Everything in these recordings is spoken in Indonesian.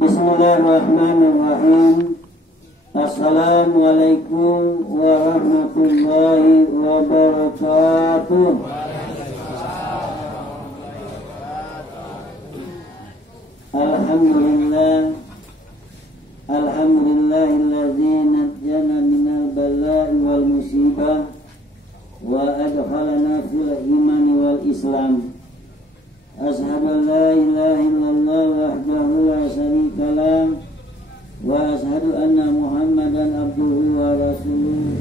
Bismillahirrahmanirrahim. Assalamualaikum warahmatullahi wabarakatuh. Alhamdulillahilladzi najjana minal bala'i wal musibah wa adkhalana fil imani wal islam. Ashhadu an la ilaha illallah wahdahu la syarika lah wa ashhadu anna Muhammadan abduhu wa rasuluh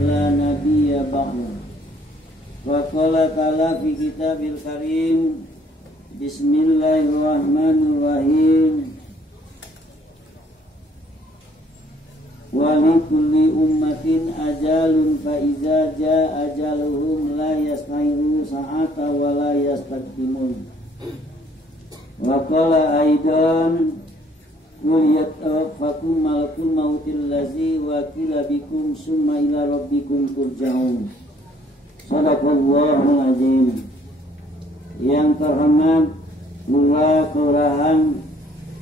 la nabiyya ba'dahu. Wa qala ta'ala fi kitabil karim, bismillahirrahmanirrahim. Wa likulli ummatin ajalun fa iza jaa ajaluhum la yastahiru sa'ata wa la yastaqdimun. Wa qala aidan qul yatawaffakum malakul mautil ladzi wakila bikum summa ila rabbikum turja'un. Shadaqallahul azim. Yang terhormat Lurah Kelurahan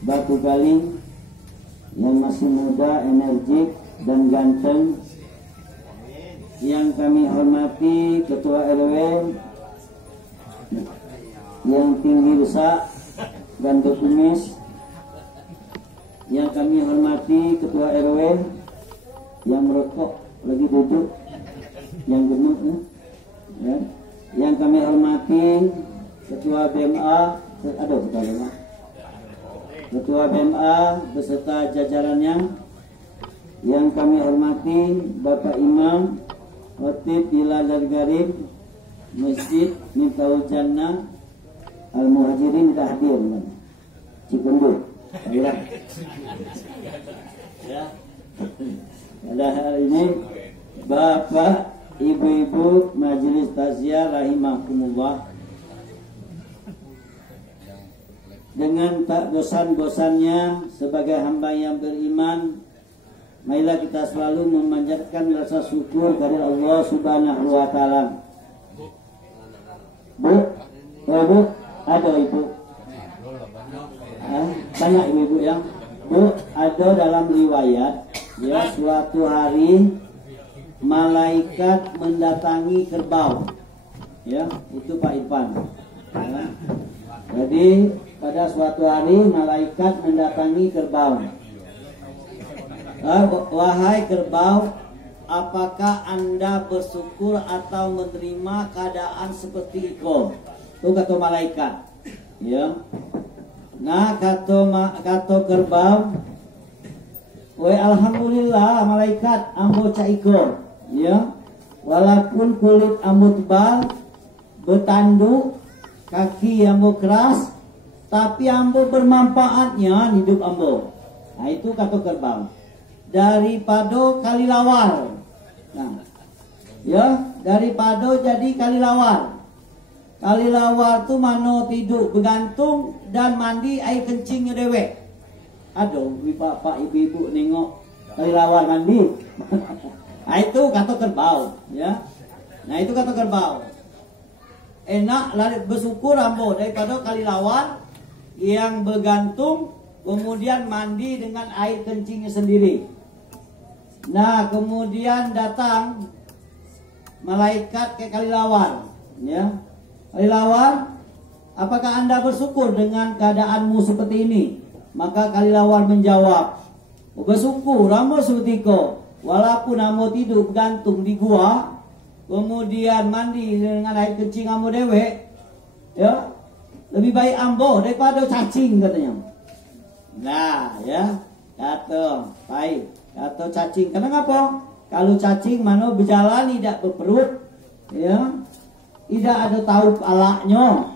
Batu Galing yang masih muda, energik dan ganteng, yang kami hormati Ketua RW yang tinggi besar dan berkumis, yang kami hormati Ketua RW yang merokok lagi duduk, yang gemuk, ya. Yang kami hormati Ketua BMA, Ketua BMA beserta jajarannya, yang kami hormati Bapak Imam Khatib Bilal Garib Masjid Miftaul Jannah Al Muhajirin Tahdir Cikundu. Ya. Pada hari ini Bapak Ibu-ibu Majelis Takziah rahimakumullah, dengan tak bosan-bosannya sebagai hamba yang beriman, marilah kita selalu memanjatkan rasa syukur kepada Allah Subhanahu wa taala. Bu, ada ibu? Banyak ibu-ibu yang Bu, ada dalam riwayat, ya, suatu hari malaikat mendatangi kerbau. Ya, itu Pak Irfan. Ya. Jadi pada suatu hari malaikat mendatangi kerbau. Wahai kerbau, apakah Anda bersyukur atau menerima keadaan seperti itu? Itu kata malaikat. Ya. Nah, kata kerbau, alhamdulillah malaikat ambo caiko. Ya. Walaupun kulit ambo tebal, bertanduk, kaki ambo keras, tapi ambo bermanfaatnya hidup ambo. Nah, itu kata kerbau. Daripada kalilawar. Nah, ya, daripada jadi kalilawar. Kalilawar tu mano tidur bergantung dan mandi air kencingnya dewek. Aduh, bapak ibu-ibu nengok kalilawar mandi. Nah, itu kata kerbau, ya. Nah, itu kata kerbau. Enak lari bersyukur ambo daripada kalilawar yang bergantung kemudian mandi dengan air kencingnya sendiri. Nah, kemudian datang malaikat ke kalilawar, ya. Kalilawar, apakah Anda bersyukur dengan keadaanmu seperti ini? Maka kalilawar menjawab, bersyukur ambo seperti itu. Walaupun ambo tidur gantung di gua, kemudian mandi dengan air kencing ambo dewek, ya, lebih baik ambo daripada cacing katanya. Nah, ya, kata baik, kata cacing. Kenapa? Kalau cacing mana berjalan tidak berperut, ya, tidak ada tahu alaknya.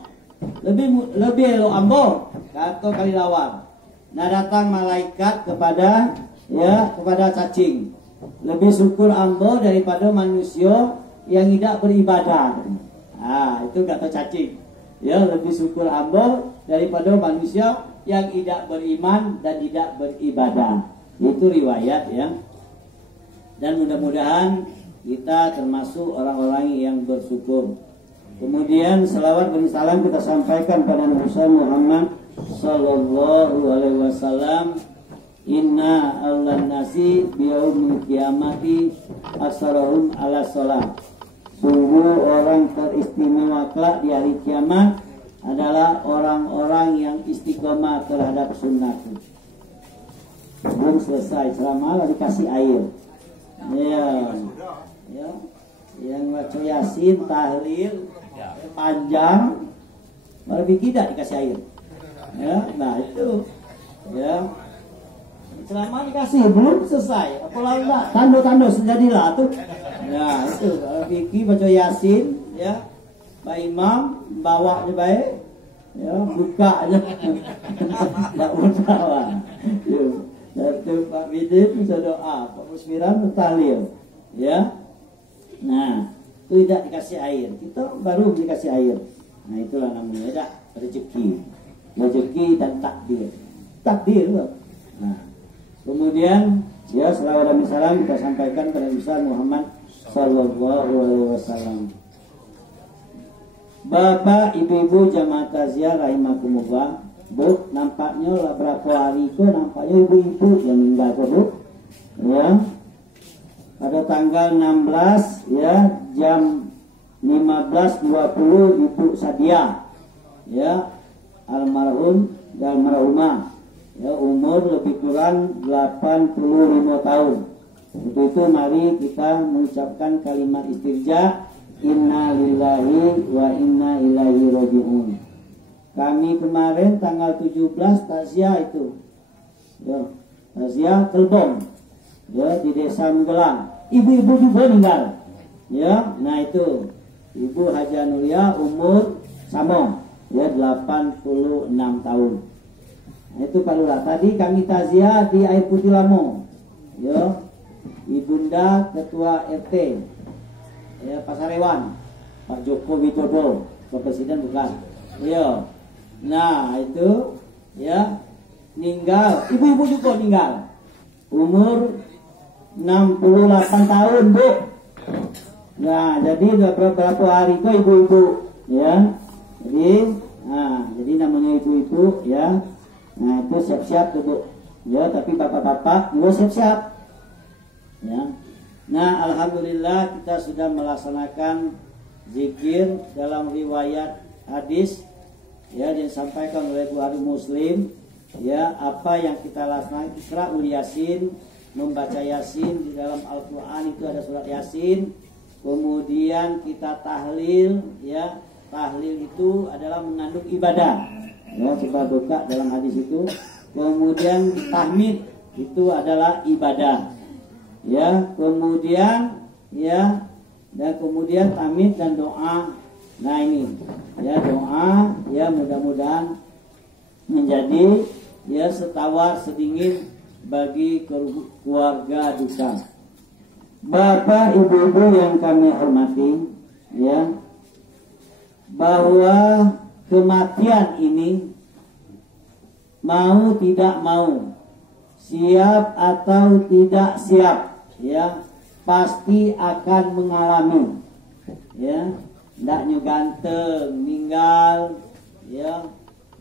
Lebih elok ambo, kata kalilawar. Nah, datang malaikat kepada cacing. Lebih syukur ambo daripada manusia yang tidak beribadah. Ah, itu kata cacing. Ya, lebih syukur ambo daripada manusia yang tidak beriman dan tidak beribadah. Itu riwayat, ya. Dan mudah-mudahan kita termasuk orang-orang yang bersyukur. Kemudian selawat dan salam kita sampaikan pada Nabi Muhammad sallallahu alaihi wasallam, inna Allah nasi biyaumil kiamati asarahum ala sholat. Sungguh orang teristimewa kelak di hari kiamat adalah orang-orang yang istiqomah terhadap sunnahku. Belum selesai ceramah lalu dikasih air. Ya, yang baca yasin, tahlil panjang, baru tidak dikasih air. Ya, nah itu, ya. Ceramah dikasih belum selesai, apalagi enggak tando-tando sejadilah tuh. Ya itu kalau fikih baca yasin, ya, Pak Imam bawa aja baik, ya buka aja, nggak usah. Itu Pak Bidin bisa doa, Pak Musmiran tahlil, ya. Nah itu tidak dikasih air, kita baru dikasih air. Nah itulah namanya dah rezeki dan takdir loh. Nah. Kemudian ya selawat dan salam kita sampaikan kepada Nabi Muhammad sallallahu alaihi wasallam. Bapak, ibu-ibu jamaah takziah rahimakumullah. Bu, nampaknya lah berapa hari itu nampaknya ibu-ibu yang meninggal tuh, Bu. Ya. Pada tanggal 16 ya jam 15.20 Ibu Sadia ya almarhum dan almarhumah. Ya, umur lebih kurang 85 tahun. Untuk itu mari kita mengucapkan kalimat istirja, inna lillahi wa inna ilaihi raji'un. Kami kemarin tanggal 17 takziah itu. Ya, takziah Kelbong. Ya, di Desa Menggelang. Ibu-ibu juga meninggal. Ya, nah itu. Ibu Haja Nuria umur Samong, ya 86 tahun. Nah, itu Pak Lurah. Tadi kami takziah di Air Putih Lamo. Ya. Ibunda Ketua RT. Ya, Pasarewan. Pak Joko Widodo, Pak Presiden bukan. Ya. Nah, itu ya meninggal. Ibu-ibu juga meninggal. Umur 68 tahun, Bu. Nah, jadi beberapa hari itu ibu-ibu, ya. Jadi namanya ibu-ibu, ya. Nah itu siap-siap tuh, Bu. Ya, tapi bapak-bapak juga siap-siap. Ya. Nah alhamdulillah kita sudah melaksanakan zikir dalam riwayat hadis ya disampaikan oleh Bukhari Muslim. Ya, apa yang kita laksanakan Iqra'ul Yasin, membaca Yasin di dalam Al-Qur'an itu ada surat Yasin. Kemudian kita tahlil, ya. Tahlil itu adalah mengandung ibadah. Ya, coba buka dalam hadis itu. Kemudian tahmid itu adalah ibadah. Ya, kemudian ya dan kemudian tahmid dan doa. Nah ini ya doa ya mudah-mudahan menjadi ya setawar sedingin bagi keluarga duka. Bapak ibu-ibu yang kami hormati, ya, bahwa kematian ini mau tidak mau, siap atau tidak siap, ya pasti akan mengalami. Ya, ndaknya ganteng ninggal, ya,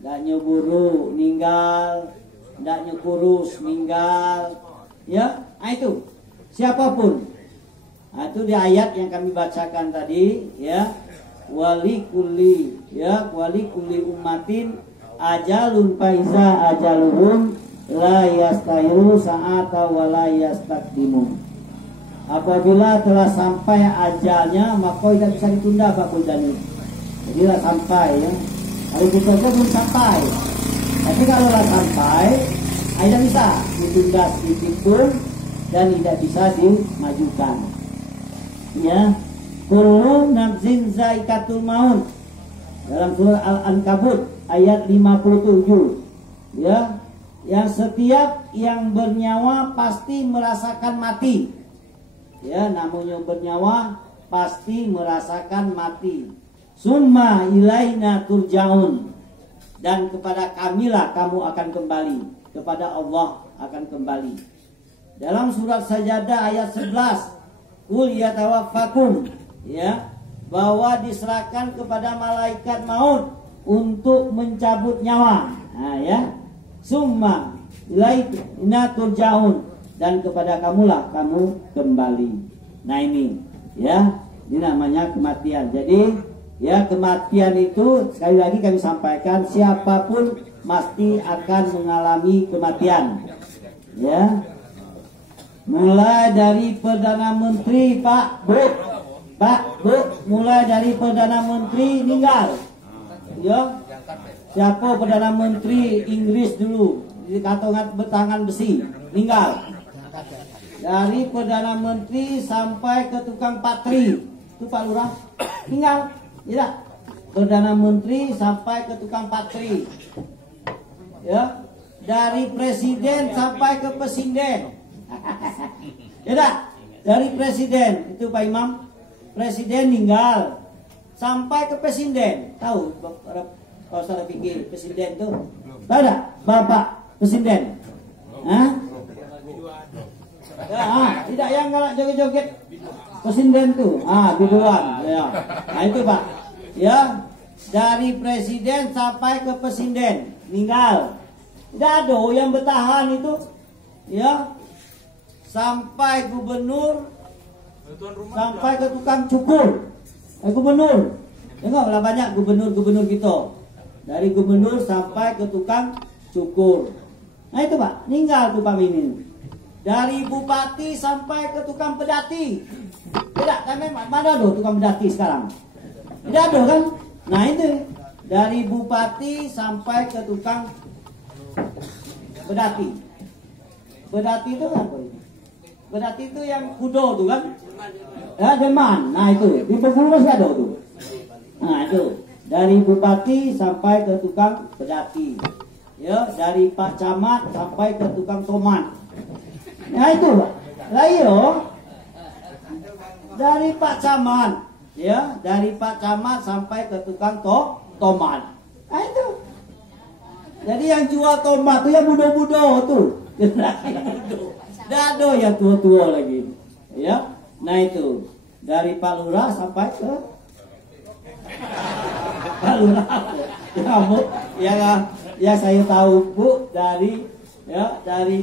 ndaknya buruk ninggal, ndaknya kurus ninggal, ya, itu siapapun. Nah, itu di ayat yang kami bacakan tadi, ya. Wali kulli ummatin ajalun faiza ajaluhum la yastahiru sa'ata wa la yastakdimun. Apabila telah sampai ajalnya maka tidak bisa ditunda Pak Bundani. Jadi lah sampai ya. Hari kita belum sampai. Tapi kalau lah sampai tidak bisa ditunda sedikit pun dan tidak bisa dimajukan. Ya. Kullu nafsin zaikatul maut dalam surah Al-Ankabut ayat 57, ya, yang setiap yang bernyawa pasti merasakan mati, ya, namun yang bernyawa pasti merasakan mati. Summa ilaina turjaun, dan kepada kamilah kamu akan kembali, kepada Allah akan kembali. Dalam surat Sajadah ayat 11, qul yatawaffakum, ya, bahwa diserahkan kepada malaikat maut untuk mencabut nyawa. Nah, ya. Summa ilaina turja'un, dan kepada kamulah kamu kembali. Nah ini, ya, ini namanya kematian. Jadi, ya, kematian itu sekali lagi kami sampaikan, siapapun pasti akan mengalami kematian. Ya. Mulai dari Perdana Menteri, Pak, Bu, mulai dari Perdana Menteri meninggal. Ya. Siapa Perdana Menteri Inggris dulu, di kantongan bertangan besi, meninggal. Dari Perdana Menteri sampai ke tukang patri, itu Pak Lurah, meninggal. Tidak. Perdana Menteri sampai ke tukang patri. Ya. Dari presiden sampai ke presiden. Tidak. Dari presiden, itu Pak Imam, presiden meninggal sampai ke presiden. Tahu kalau salah pikir presiden itu? Tahu tak? Bapak presiden. Hah? Ya, tidak yang galak joget-joget presiden tuh. Biduan. Ya. Nah itu Pak. Ya, dari presiden sampai ke presiden meninggal. Tidak ada yang bertahan itu. Ya. Sampai gubernur, sampai ke tukang cukur. Gubernur. Tengoklah banyak gubernur-gubernur kita. Dari gubernur sampai ke tukang cukur. Nah itu Pak, meninggal tuh Pak Minin. Dari bupati sampai ke tukang pedati. Tidak, kan mana ada tukang pedati sekarang? Tidak ada kan? Nah itu, dari bupati sampai ke tukang pedati. Pedati itu apa ini? Pedati itu yang kudo tuh kan? Ya, Deman. Nah itu, di Bengkulu masih ada tuh. Nah itu, dari bupati sampai ke tukang pedati. Ya, dari Pak Camat sampai ke tukang tomat. Nah itu Pak. Lah iya. Dari Pak Camat, ya, dari Pak Camat sampai ke tukang tomat. Nah itu. Jadi yang jual tomat tuh yang muda-muda tuh. Dado ya tua-tua lagi. Ya. Nah itu. Dari Pak Lurah sampai ke Pak Lurah. Ya, Bu, ya saya tahu Bu, dari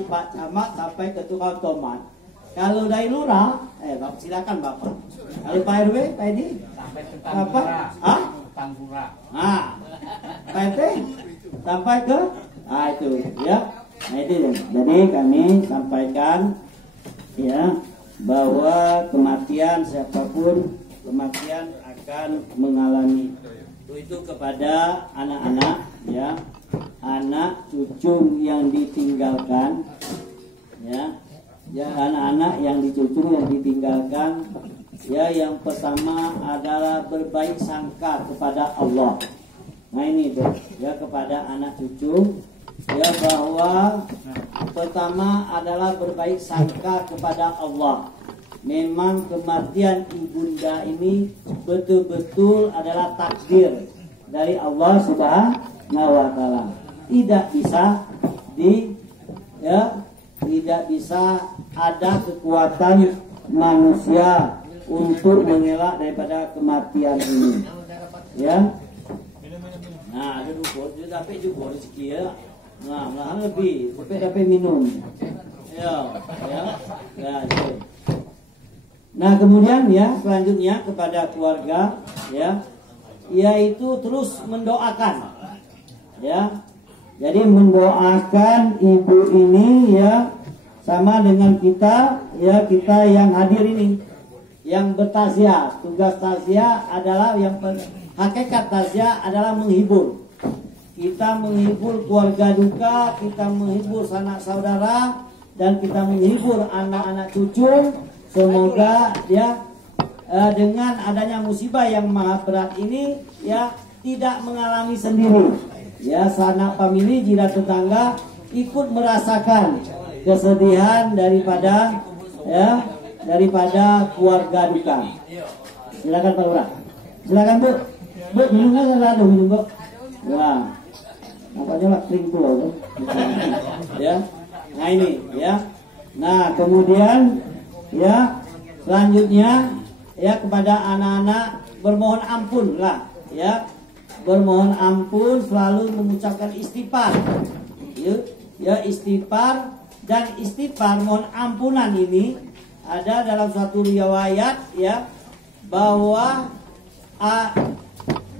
Pak Camat sampai ke tukang tomat. Kalau dari Lurah, Bapak silakan Bapak. Kalau Pak RW tadi sampai ke apa? Tanggura. Pak RT sampai ke itu ya. Nah itu. Jadi kami sampaikan ya bahwa kematian siapapun kematian akan mengalami. Itu kepada anak-anak ya, anak cucu yang ditinggalkan ya, anak-anak yang dicucu yang ditinggalkan ya, yang pertama adalah berbaik sangka kepada Allah. Nah ini tuh ya, kepada anak cucu ya, bahwa pertama adalah berbaik sangka kepada Allah. Memang kematian ibunda ini betul-betul adalah takdir dari Allah Subhanahu wa taala. Tidak bisa tidak bisa ada kekuatan manusia untuk mengelak daripada kematian ini. Ya. Nah, ada dulu tapi juga rezeki ya. Nah, lebih, tapi minum. Ya. Itu. Nah kemudian ya selanjutnya kepada keluarga ya, yaitu terus mendoakan ya. Jadi mendoakan ibu ini ya, sama dengan kita ya, kita yang hadir ini yang bertaziah. Tugas taziah adalah hakikat taziah adalah menghibur. Kita menghibur keluarga duka, kita menghibur sanak saudara, dan kita menghibur anak-anak cucu. Semoga ya dengan adanya musibah yang maha berat ini ya tidak mengalami sendiri. Ya, sanak famili, jiran tetangga ikut merasakan kesedihan daripada keluarga duka. Silakan Pak Lurah. Silakan Bu. Bu, minumnya ada minum Bu. Wah. Nampaknya lah kering tuh. Ya. Nah ini ya. Nah, kemudian ya, selanjutnya ya kepada anak-anak bermohon ampun lah ya, bermohon ampun, selalu mengucapkan istighfar. Ya, istighfar dan istighfar mohon ampunan ini ada dalam suatu riwayat ya, bahwa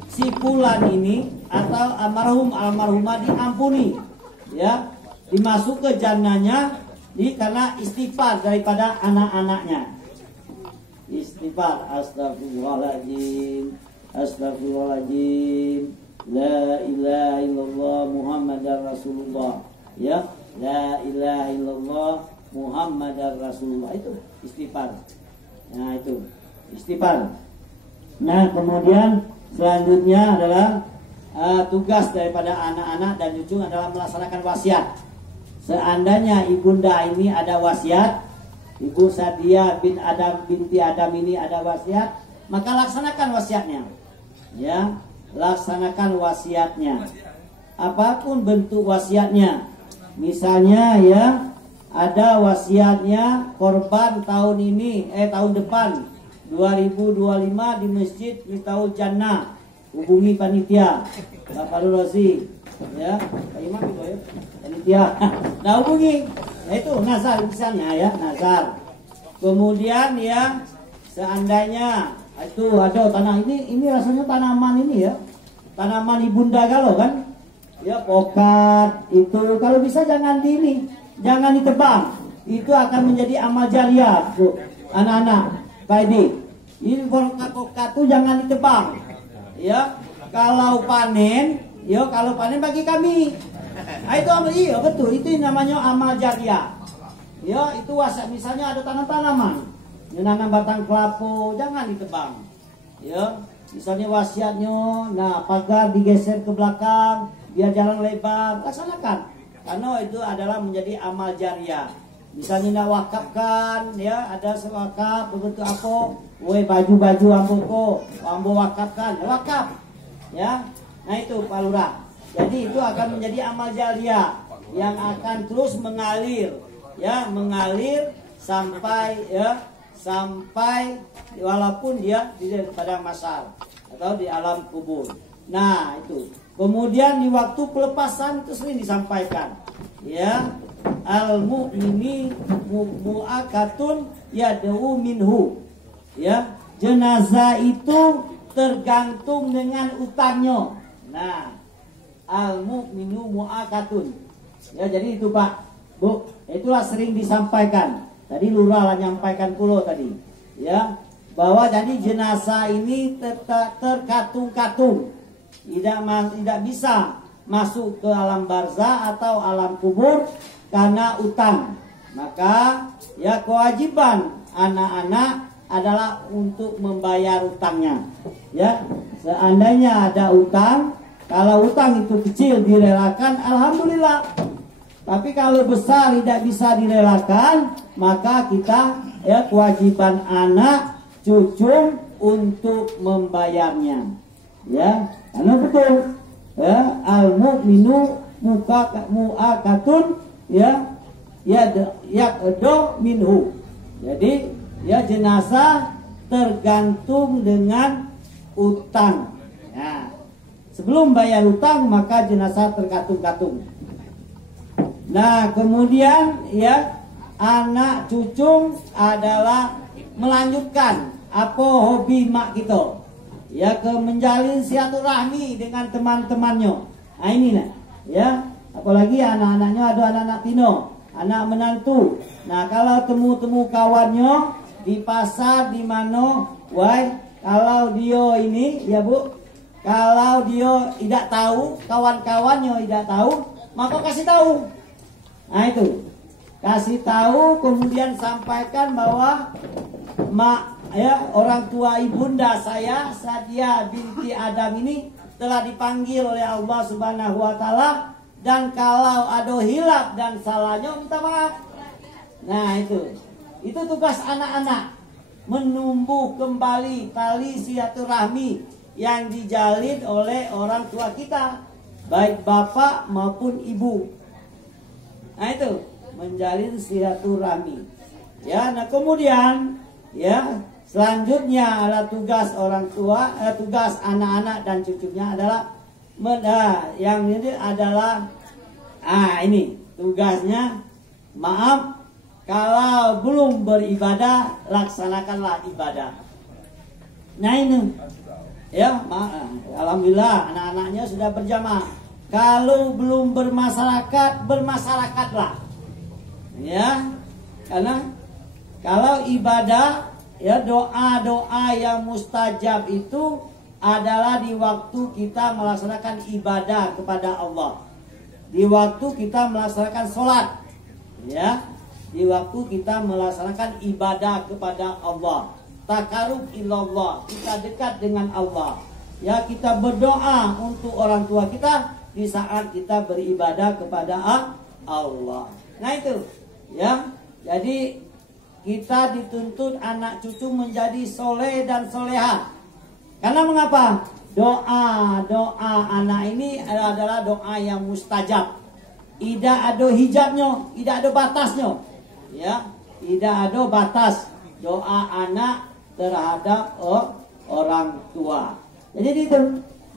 si fulan ini atau almarhumah diampuni ya, dimasuk ke jannahnya karena istighfar daripada anak-anaknya. Istighfar, astagfirullahaladzim, astagfirullahaladzim, la ilaha illallah Muhammadar Rasulullah ya, la ilaha illallah Muhammadar Rasulullah, itu istighfar. Nah, itu istighfar. Nah, kemudian selanjutnya adalah tugas daripada anak-anak dan cucu adalah melaksanakan wasiat. Seandainya ibunda ini ada wasiat, Ibu Sadia binti Adam ini ada wasiat, maka laksanakan wasiatnya. Ya, laksanakan wasiatnya. Apapun bentuk wasiatnya. Misalnya ya, ada wasiatnya korban tahun ini tahun depan 2025 di Masjid Mitaul Jannah. Hubungi panitia Bapak Rozi ya, Pak Imam itu ya, panitia. Nah, hubungi. Nah, itu nazar misalnya ya, nazar. Kemudian ya, seandainya itu ada tanah ini rasanya tanaman ini ya, tanaman ibunda galau kan ya, pokat itu kalau bisa jangan jangan ditebang, itu akan menjadi amal jariah anak-anak. Pak Edi, ini pokat itu jangan ditebang ya, kalau panen bagi kami. Nah, itu iya betul, itu namanya amal jariah ya. Itu misalnya ada tanaman menanam batang kelapa, jangan ditebang ya. Misalnya wasiatnya, nah pagar digeser ke belakang biar jalan lebar, laksanakan, karena itu adalah menjadi amal jariah. Misalnya nak wakafkan ya, ada sewakaf begitu apa, baju-baju ambo wakafkan, wakaf ya. Nah, itu Pak Lurah. Jadi itu akan menjadi amal jariah yang akan terus mengalir ya, mengalir sampai walaupun dia di padang mahsyar atau di alam kubur. Nah, itu. Kemudian di waktu pelepasan itu sering disampaikan ya, al mu'mini mu'akatun yad'u minhu ya, jenazah itu tergantung dengan utangnya. Nah, al mu'minu mu'akatun ya, jadi itu Pak Bu, itulah sering disampaikan. Tadi lurah lah nyampaikan kulo tadi ya, bahwa jadi jenazah ini terkatung-katung, tidak bisa masuk ke alam barzah atau alam kubur karena utang. Maka ya, kewajiban anak-anak adalah untuk membayar utangnya ya. Seandainya ada utang, kalau utang itu kecil direlakan, alhamdulillah. Tapi kalau besar tidak bisa direlakan, maka kita ya, kewajiban anak cucu untuk membayarnya ya, karena betul ya, al mu'minu mu'akatun ya, yakdo minhu. Jadi ya, jenazah tergantung dengan utang ya. Sebelum bayar utang maka jenazah terkatung-katung. Nah, kemudian ya, anak cucu adalah melanjutkan apa hobi mak kita ya, ke menjalin silaturahmi dengan teman-temannya. Nah, ini nah ya, apalagi anak-anaknya ada anak-anak tino, anak menantu. Nah, kalau temu-temu kawannya di pasar di mana, kalau dia ini ya Bu, kalau dia tidak tahu, kawan-kawannya tidak tahu, maka kasih tahu. Nah, itu kasih tahu, kemudian sampaikan bahwa mak ya, orang tua ibunda saya Sadia binti Adam ini telah dipanggil oleh Allah Subhanahu wa taala, dan kalau ada hilaf dan salahnya minta maaf. Nah, itu tugas anak-anak, menumbuh kembali tali silaturahmi yang dijalin oleh orang tua kita, baik bapak maupun ibu. Nah, itu menjalin silaturahmi ya. Nah, kemudian ya, Selanjutnya adalah tugas orang tua, tugas anak-anak dan cucunya adalah yang ini adalah ini tugasnya. Maaf, kalau belum beribadah, laksanakanlah ibadah. Nah ini, ya, alhamdulillah anak-anaknya sudah berjamaah. Kalau belum bermasyarakat, bermasyarakatlah, ya, karena kalau ibadah, ya, doa-doa yang mustajab itu adalah di waktu kita melaksanakan ibadah kepada Allah, di waktu kita melaksanakan sholat, ya, di waktu kita melaksanakan ibadah kepada Allah, takarub ilallah, kita dekat dengan Allah, ya, kita berdoa untuk orang tua kita di saat kita beribadah kepada Allah. Nah itu, ya, jadi kita dituntut anak cucu menjadi soleh dan soleha. Karena mengapa? Doa anak ini adalah doa yang mustajab. Tidak ada hijabnya, tidak ada batasnya, ya, tidak ada batas doa anak terhadap orang tua. Jadi itu,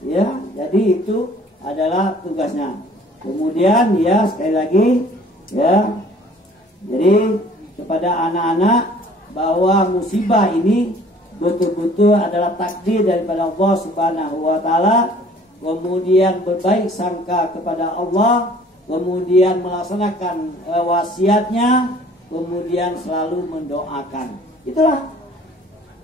ya, jadi itu adalah tugasnya. Kemudian, ya, sekali lagi, ya, jadi kepada anak-anak bahwa musibah ini betul-betul adalah takdir daripada Allah Subhanahu wa taala. Kemudian berbaik sangka kepada Allah, kemudian melaksanakan wasiatnya, kemudian selalu mendoakan. Itulah,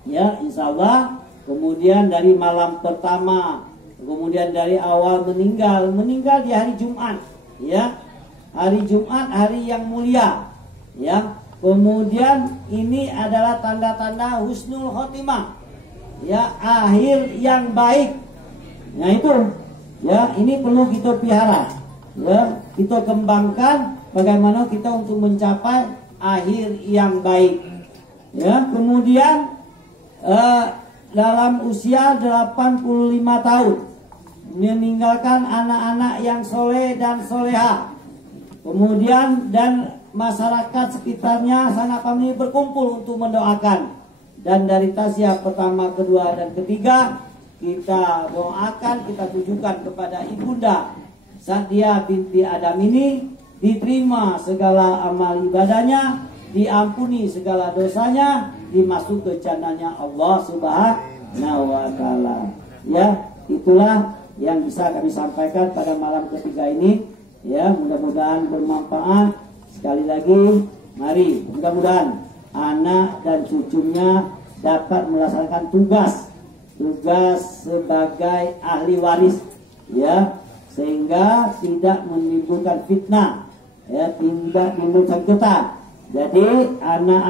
ya, insya Allah. Kemudian dari malam pertama, kemudian dari awal meninggal di hari Jumat, ya, hari Jumat, hari yang mulia, ya. Kemudian ini adalah tanda-tanda husnul khotimah, ya, akhir yang baik. Nah itu, ya, ini perlu kita pelihara, ya, kita kembangkan bagaimana kita untuk mencapai akhir yang baik, ya. Kemudian dalam usia 85 tahun meninggalkan anak-anak yang soleh dan soleha. Kemudian dan masyarakat sekitarnya sangat kami berkumpul untuk mendoakan. Dan dari tasya pertama, kedua, dan ketiga, kita doakan, kita tujukan kepada Ibunda Sadia binti Adam ini, diterima segala amal ibadahnya, diampuni segala dosanya, dimasuk ke jannahnya Allah Subhanahu wa taala. Ya, itulah yang bisa kami sampaikan pada malam ketiga ini. Ya, mudah-mudahan bermanfaat. Sekali lagi, mari mudah-mudahan anak dan cucunya dapat melaksanakan tugas sebagai ahli waris, ya, sehingga tidak menimbulkan fitnah, ya, tidak menimbulkan sengketa. Jadi anak-anak